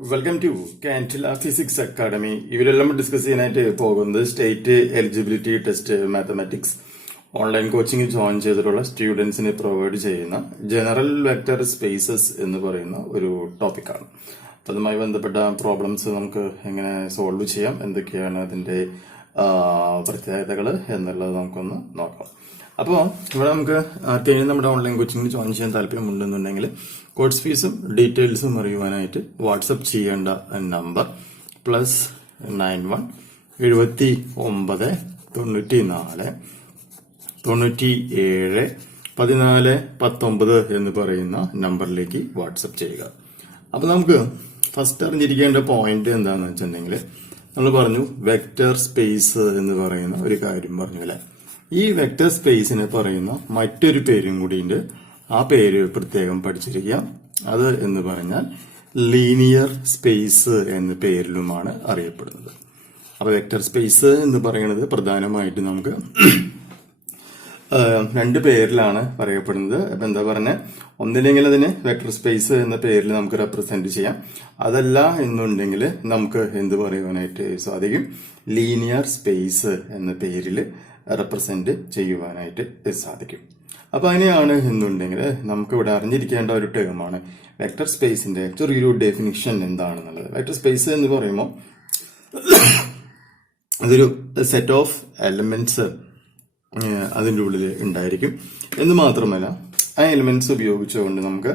Welcome to CANDELA Physics Academy. ഇവരെല്ലാം discuss ചെയ്യാനായിട്ട് പോകുന്നത് state eligibility test mathematics online coaching join ചെയ്തിട്ടുള്ള സ്റ്റുഡൻസിന് പ്രൊവൈഡ് ചെയ്യുന്ന ജനറൽ വെക്ടർ സ്പേസസ് എന്ന് പറയുന്ന ഒരു ടോപ്പിക്കാണ്. അപ്പോൾ അതുമായി ബന്ധപ്പെട്ട പ്രോബ്ലംസ് നമുക്ക് എങ്ങനെ സോൾവ് ചെയ്യാം, എന്തൊക്കെയാണ് അതിന്റെ പ്രത്യേകതകൾ എന്നുള്ളത് നമുക്കൊന്ന് നോക്കാം. അപ്പോൾ ഇവിടെ നമുക്ക് ആർക്കെങ്കിലും നമ്മുടെ ഓൺലൈൻ കോച്ചിങ്ങിന് ജോയിൻ ചെയ്യാൻ താല്പര്യമുണ്ടെന്നുണ്ടെങ്കിൽ കോഴ്സ് ഫീസും ഡീറ്റെയിൽസും അറിയുവാനായിട്ട് വാട്സപ്പ് ചെയ്യേണ്ട നമ്പർ +91 79 94 97 14 19 എന്ന് പറയുന്ന നമ്പറിലേക്ക് വാട്സപ്പ് ചെയ്യുക. അപ്പൊ നമുക്ക് ഫസ്റ്റ് അറിഞ്ഞിരിക്കേണ്ട പോയിന്റ് എന്താണെന്ന് വെച്ചിട്ടുണ്ടെങ്കിൽ നമ്മൾ പറഞ്ഞു വെക്ടർ സ്പേസ് എന്ന് പറയുന്ന ഒരു കാര്യം പറഞ്ഞു അല്ലെ. ഈ വെക്ടർ സ്പേസിനെ പറയുന്ന മറ്റൊരു പേരും കൂടിയുണ്ട്. ആ പേര് പ്രത്യേകം പഠിച്ചിരിക്കുക. അത് എന്ന് പറഞ്ഞാൽ ലീനിയർ സ്പേസ് എന്ന പേരിലുമാണ് അറിയപ്പെടുന്നത്. അപ്പൊ വെക്ടർ സ്പേസ് എന്ന് പറയുന്നത് പ്രധാനമായിട്ട് നമുക്ക് രണ്ട് പേരിലാണ് പറയപ്പെടുന്നത്. അപ്പൊ എന്താ പറഞ്ഞ, ഒന്നില്ലെങ്കിൽ അതിന് വെക്ടർ സ്പേസ് എന്ന പേരിൽ നമുക്ക് റെപ്രസെന്റ് ചെയ്യാം. അതല്ല എന്നുണ്ടെങ്കിൽ നമുക്ക് എന്ത് പറയുവാനായിട്ട് സാധിക്കും, ലീനിയർ സ്പേസ് എന്ന പേരിൽ റെപ്രസെന്റ് ചെയ്യുവാനായിട്ട് സാധിക്കും. അപ്പൊ അങ്ങനെയാണ് എന്നുണ്ടെങ്കിൽ നമുക്ക് ഇവിടെ അറിഞ്ഞിരിക്കേണ്ട ഒരു ടേമാണ് വെക്ടർ സ്പേസിന്റെ ചെറിയൊരു ഡെഫിനിഷൻ എന്താണെന്നുള്ളത്. വെക്ടർ സ്പേസ് എന്ന് പറയുമ്പോൾ അതൊരു സെറ്റ് ഓഫ് എലമെന്റ്സ് അതിൻ്റെ ഉള്ളിൽ ഉണ്ടായിരിക്കും എന്ന് മാത്രമല്ല, ആ എലിമെന്റ്സ് ഉപയോഗിച്ചുകൊണ്ട് നമുക്ക്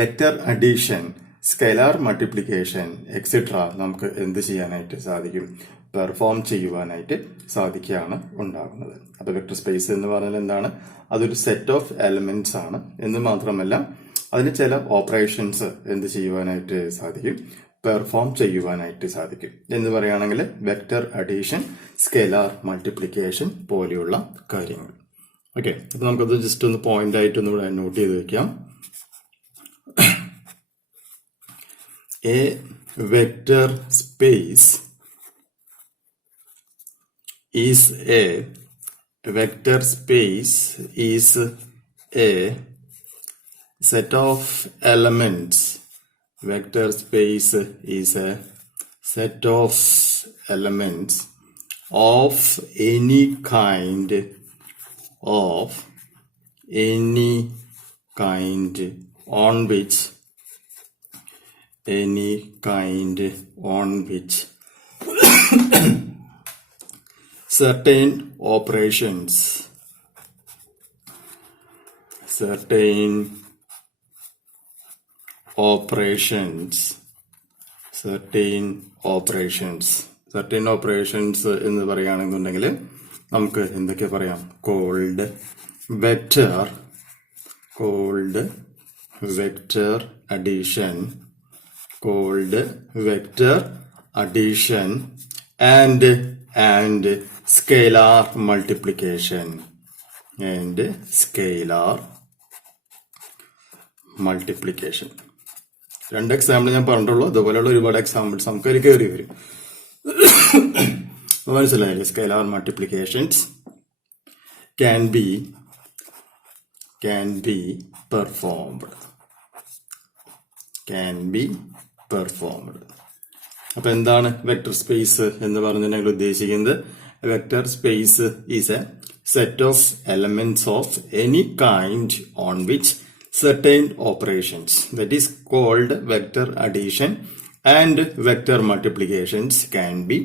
vector addition, scalar multiplication etcetera നമുക്ക് എന്ത് ചെയ്യാനായിട്ട് സാധിക്കും, പെർഫോം ചെയ്യുവാനായിട്ട് സാധിക്കുകയാണ് ഉണ്ടാകുന്നത്. അപ്പൊ വെക്ടർ സ്പേസ് എന്ന് പറഞ്ഞാൽ എന്താണ്, അതൊരു സെറ്റ് ഓഫ് എലമെന്റ്സ് ആണ് എന്ന് മാത്രമല്ല അതിന് ചില ഓപ്പറേഷൻസ് എന്ത് ചെയ്യുവാനായിട്ട് സാധിക്കും, പെർഫോം ചെയ്യുവാനായിട്ട് സാധിക്കും. എന്ന് പറയുകയാണെങ്കിൽ വെക്ടർ അഡീഷൻ, സ്കെലാർ മൾട്ടിപ്ലിക്കേഷൻ പോലെയുള്ള കാര്യങ്ങൾ. ഓക്കെ, അപ്പൊ നമുക്കത് ജസ്റ്റ് ഒന്ന് പോയിന്റ് ആയിട്ട് ഒന്ന് ഇവിടെ നോട്ട് ചെയ്ത് വെക്കാം. A vector space is a vector space is a set of elements. Vector space is a set of elements of any kind on which certain operations എന്ന് പറയുകയാണെന്നുണ്ടെങ്കിൽ നമുക്ക് എന്തൊക്കെ പറയാം, called vector addition and scalar multiplication രണ്ട് example ഞാൻ പറഞ്ഞിട്ടുള്ളൂ. അതുപോലെയുള്ള ഒരുപാട് എക്സാമ്പിൾസ് നമുക്ക് അതിൽ കയറി വരും. മനസ്സിലായില്ലേ? Scalar multiplications can be performed. അപ്പൊ എന്താണ് വെക്ടർ സ്പേസ് എന്ന് പറഞ്ഞിട്ടുണ്ടെങ്കിൽ ഉദ്ദേശിക്കുന്നത്, vector space is A set of elements of any kind on which certain operations, that is called vector addition and vector multiplications can be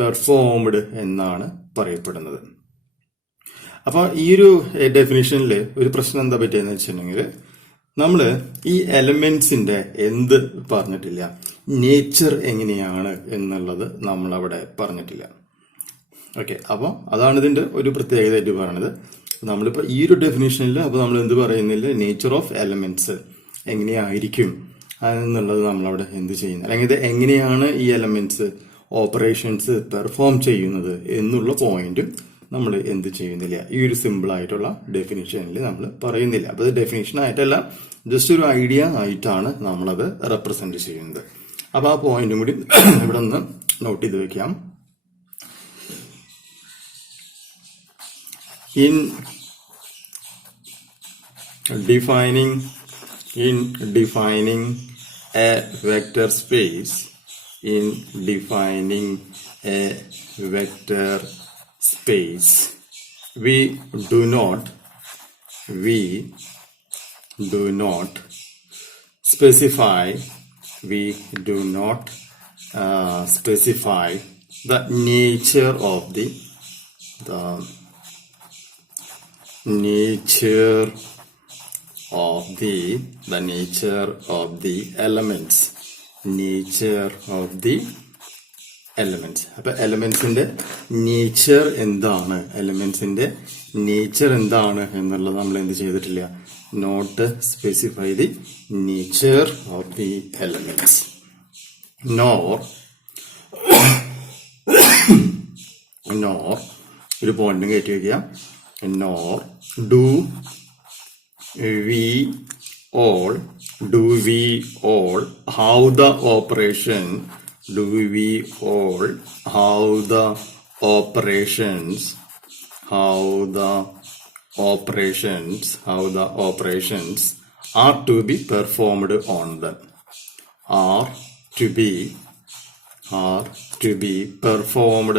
performed എന്നാണ് പറയപ്പെടുന്നത്. അപ്പൊ ഈ ഒരു ഡെഫിനിഷനിൽ ഒരു പ്രശ്നം എന്താ പറ്റിയെന്ന് വെച്ചിട്ടുണ്ടെങ്കിൽ, നമ്മള് ഈ എലമെന്റ്സിന്റെ എന്ത് പറഞ്ഞിട്ടില്ല, നേച്ചർ എങ്ങനെയാണ് എന്നുള്ളത് നമ്മൾ അവിടെ പറഞ്ഞിട്ടില്ല. ഓക്കെ, അപ്പൊ അതാണ് ഇതിന്റെ ഒരു പ്രത്യേകതയായിട്ട് പറയുന്നത്. നമ്മളിപ്പോ ഈ ഒരു ഡെഫിനിഷനിൽ അപ്പൊ നമ്മൾ എന്ത് പറയുന്നില്ല, നേച്ചർ ഓഫ് എലമെന്റ്സ് എങ്ങനെയായിരിക്കും എന്നുള്ളത് നമ്മളവിടെ എന്ത് ചെയ്യുന്നത്, അല്ലെങ്കിൽ ഇത് എങ്ങനെയാണ് ഈ എലമെന്റ്സ് ഓപ്പറേഷൻസ് പെർഫോം ചെയ്യുന്നത് എന്നുള്ള പോയിന്റും നമ്മൾ എന്ത് ചെയ്യുന്നില്ല, ഈ ഒരു സിമ്പിൾ ആയിട്ടുള്ള ഡെഫിനിഷനിൽ നമ്മൾ പറയുന്നില്ല. അപ്പൊ ഇത് ഡെഫിനിഷൻ ആയിട്ടല്ല, ജസ്റ്റ് ഒരു ഐഡിയ ആയിട്ടാണ് നമ്മളത് റെപ്രസെന്റ് ചെയ്യുന്നത്. അപ്പൊ ആ പോയിന്റും കൂടി ഇവിടെ ഒന്ന് നോട്ട് ചെയ്ത് വെക്കാം. In defining a vector space, in defining a vector space, we do not specify the nature of the elements. അപ്പൊ എലമെന്റ്സിന്റെ നേച്ചർ എന്താണ് എന്നുള്ളത് നമ്മൾ എന്ത് ചെയ്തിട്ടില്ല, not specify the nature of the elements. Nor ഒരു പോയിന്റും കയറ്റി വയ്ക്കുക. Nor do we all how the operations are to be performed on them. Are to be performed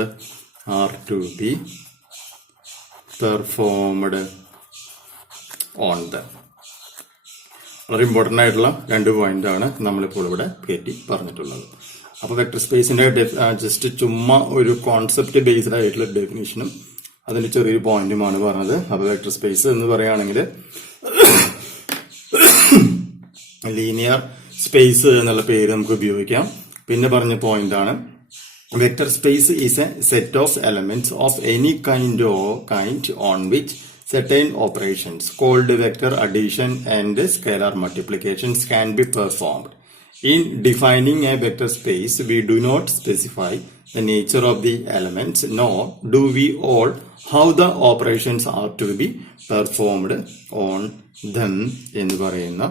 on them. വളരെ ഇമ്പോർട്ടൻ്റ് ആയിട്ടുള്ള 2 പോയിന്റാണ് നമ്മളിപ്പോൾ ഇവിടെ കയറ്റി പറഞ്ഞിട്ടുള്ളത്. അപ്പോൾ വെക്ടർ സ്പേസിന്റെ ജസ്റ്റ് ചുമ്മാ ഒരു കോൺസെപ്റ്റ് ബേസ്ഡ് ആയിട്ടുള്ള ഡെഫിനിഷനും അതിന്റെ ചെറിയൊരു പോയിന്റുമാണ് പറഞ്ഞത്. അപ്പോൾ വെക്ടർ സ്പേസ് എന്ന് പറയുകയാണെങ്കിൽ ലീനിയർ സ്പേസ് എന്നുള്ള പേര് നമുക്ക് ഉപയോഗിക്കാം. പിന്നെ പറഞ്ഞ പോയിന്റാണ് vector space is A set of elements of any kind on which certain operations called vector addition and scalar multiplications can be performed. In defining a vector space, we do not specify the nature of the elements, nor do we all how the operations are to be performed on them എന്ന് പറയുന്ന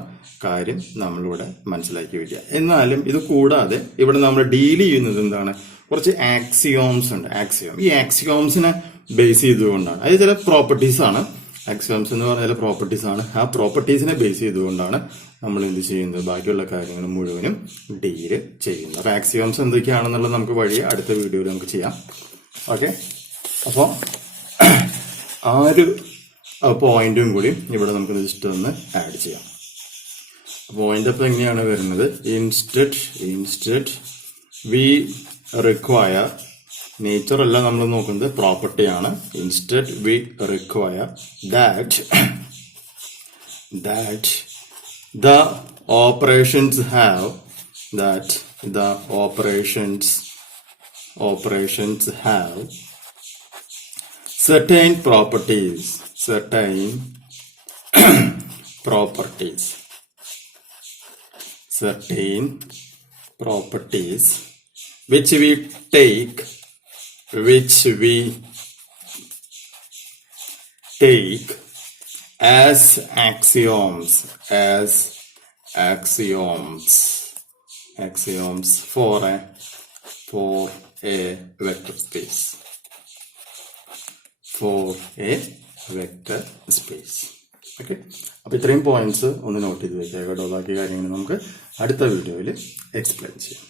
കാര്യം നമ്മളിവിടെ മനസ്സിലാക്കി വയ്ക്കുക. എന്നാലും ഇത് കൂടാതെ ഇവിടെ നമ്മൾ ഡീൽ ചെയ്യുന്നത് എന്താണ്, കുറച്ച് ആക്സിയോംസ് ഉണ്ട്. ഈ ആക്സിയോംസിനെ ബേസ് ചെയ്തുകൊണ്ടാണ്, അത് ചില പ്രോപ്പർട്ടീസ് ആണ്. ആക്സിയോംസ് എന്ന് പറഞ്ഞാൽ പ്രോപ്പർട്ടീസ് ആണ്. ആ പ്രോപ്പർട്ടീസിനെ ബേസ് ചെയ്തുകൊണ്ടാണ് നമ്മൾ എന്ത് ചെയ്യുന്നത്, ബാക്കിയുള്ള കാര്യങ്ങൾ മുഴുവനും ഡീല് ചെയ്യുന്നത്. അപ്പൊ ആക്സിയോംസ് എന്തൊക്കെയാണെന്നുള്ളത് നമുക്ക് വഴി അടുത്ത വീഡിയോയിൽ നമുക്ക് ചെയ്യാം. ഓക്കെ, അപ്പോൾ ആ ഒരു പോയിന്റും കൂടി ഇവിടെ നമുക്ക് ജസ്റ്റ് ഒന്ന് ആഡ് ചെയ്യാം. പോയിന്റ് അപ്പൊ എങ്ങനെയാണ് വരുന്നത്, ഇൻസ്റ്റഡ് വി റിക്വയർ, നേച്ചർ അല്ല നമ്മൾ നോക്കുന്നത്, പ്രോപ്പർട്ടിയാണ്. Instead V require that the operations have certain properties which we take as axioms for a vector space. Okay, അപ്പൊ ഇത്രയും പോയിന്റ്സ് ഒന്ന് നോട്ട് ചെയ്ത് വെക്കുക കേട്ടോ. ബാക്കി കാര്യങ്ങൾ നമുക്ക് അടുത്ത വീഡിയോയിൽ എക്സ്പ്ലെയിൻ ചെയ്യാം.